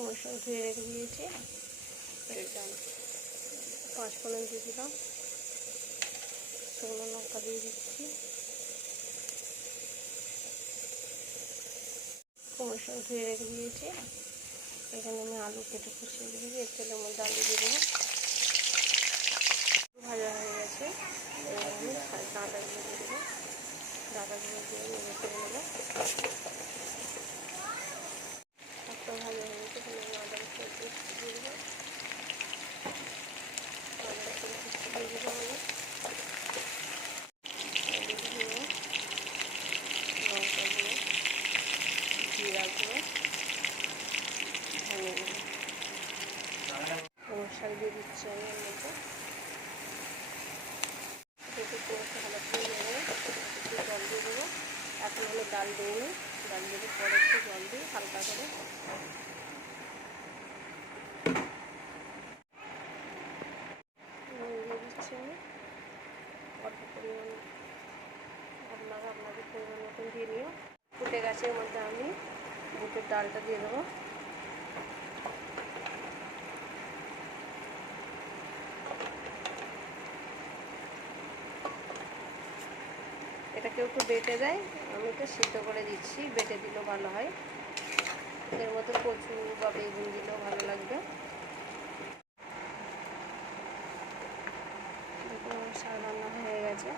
কুমড়ো শাক ধুয়ে রেখে দিয়েছি। পাঁচ ফোড়ন দিয়ে দিলাম। শুকনো লঙ্কা দিয়ে দিচ্ছি। কুমড়ো শাক ধুয়ে রেখে দিয়েছি। এখানে আমি আলু কেটে কষিয়ে দিয়েছি। এর তেলের মধ্যে আলু দিয়ে দেবো। ভাজা হয়ে গেছে। আমি ডাঁটাগুলো দিয়ে দেবো। দিয়ে নেড়ে করে নেব একটা ভাজা হয়ে গেছে এখানে আমি আদা রসুন পেস্ট দিয়ে দেবো আদা রসুন পেস্ট দিয়ে দেবো আমি হলুদ গুঁড়ো লঙ্কা গুঁড়ো জিরা গুঁড়ো ধনে গুঁড়ো কুমড়ো শাক দিয়ে দিচ্ছি আমি এর মধ্যে একটু কুমড়ো শাক ভালো করে নেড়ে একটু জল দিয়ে দেবো এখন আমি ডাল দেবো ডাল দিয়ে পরে একটু জল দিয়ে হালকা করে। পরিমাণ আপনারা আপনাদের পরিমাণ মতন দিয়ে নিও। ফুটে গাছের মধ্যে আমি। বুটের ডালটা দিয়ে দেবো। এটা কেউ একটু বেটে দেয় আমি তো সিদ্ধ করে দিচ্ছি, বেটে দিলেও ভালো হয়। এর মতো কচু বা বেগুন দিলেও ভালো লাগবে। শাক রান্না হয়ে গেছে।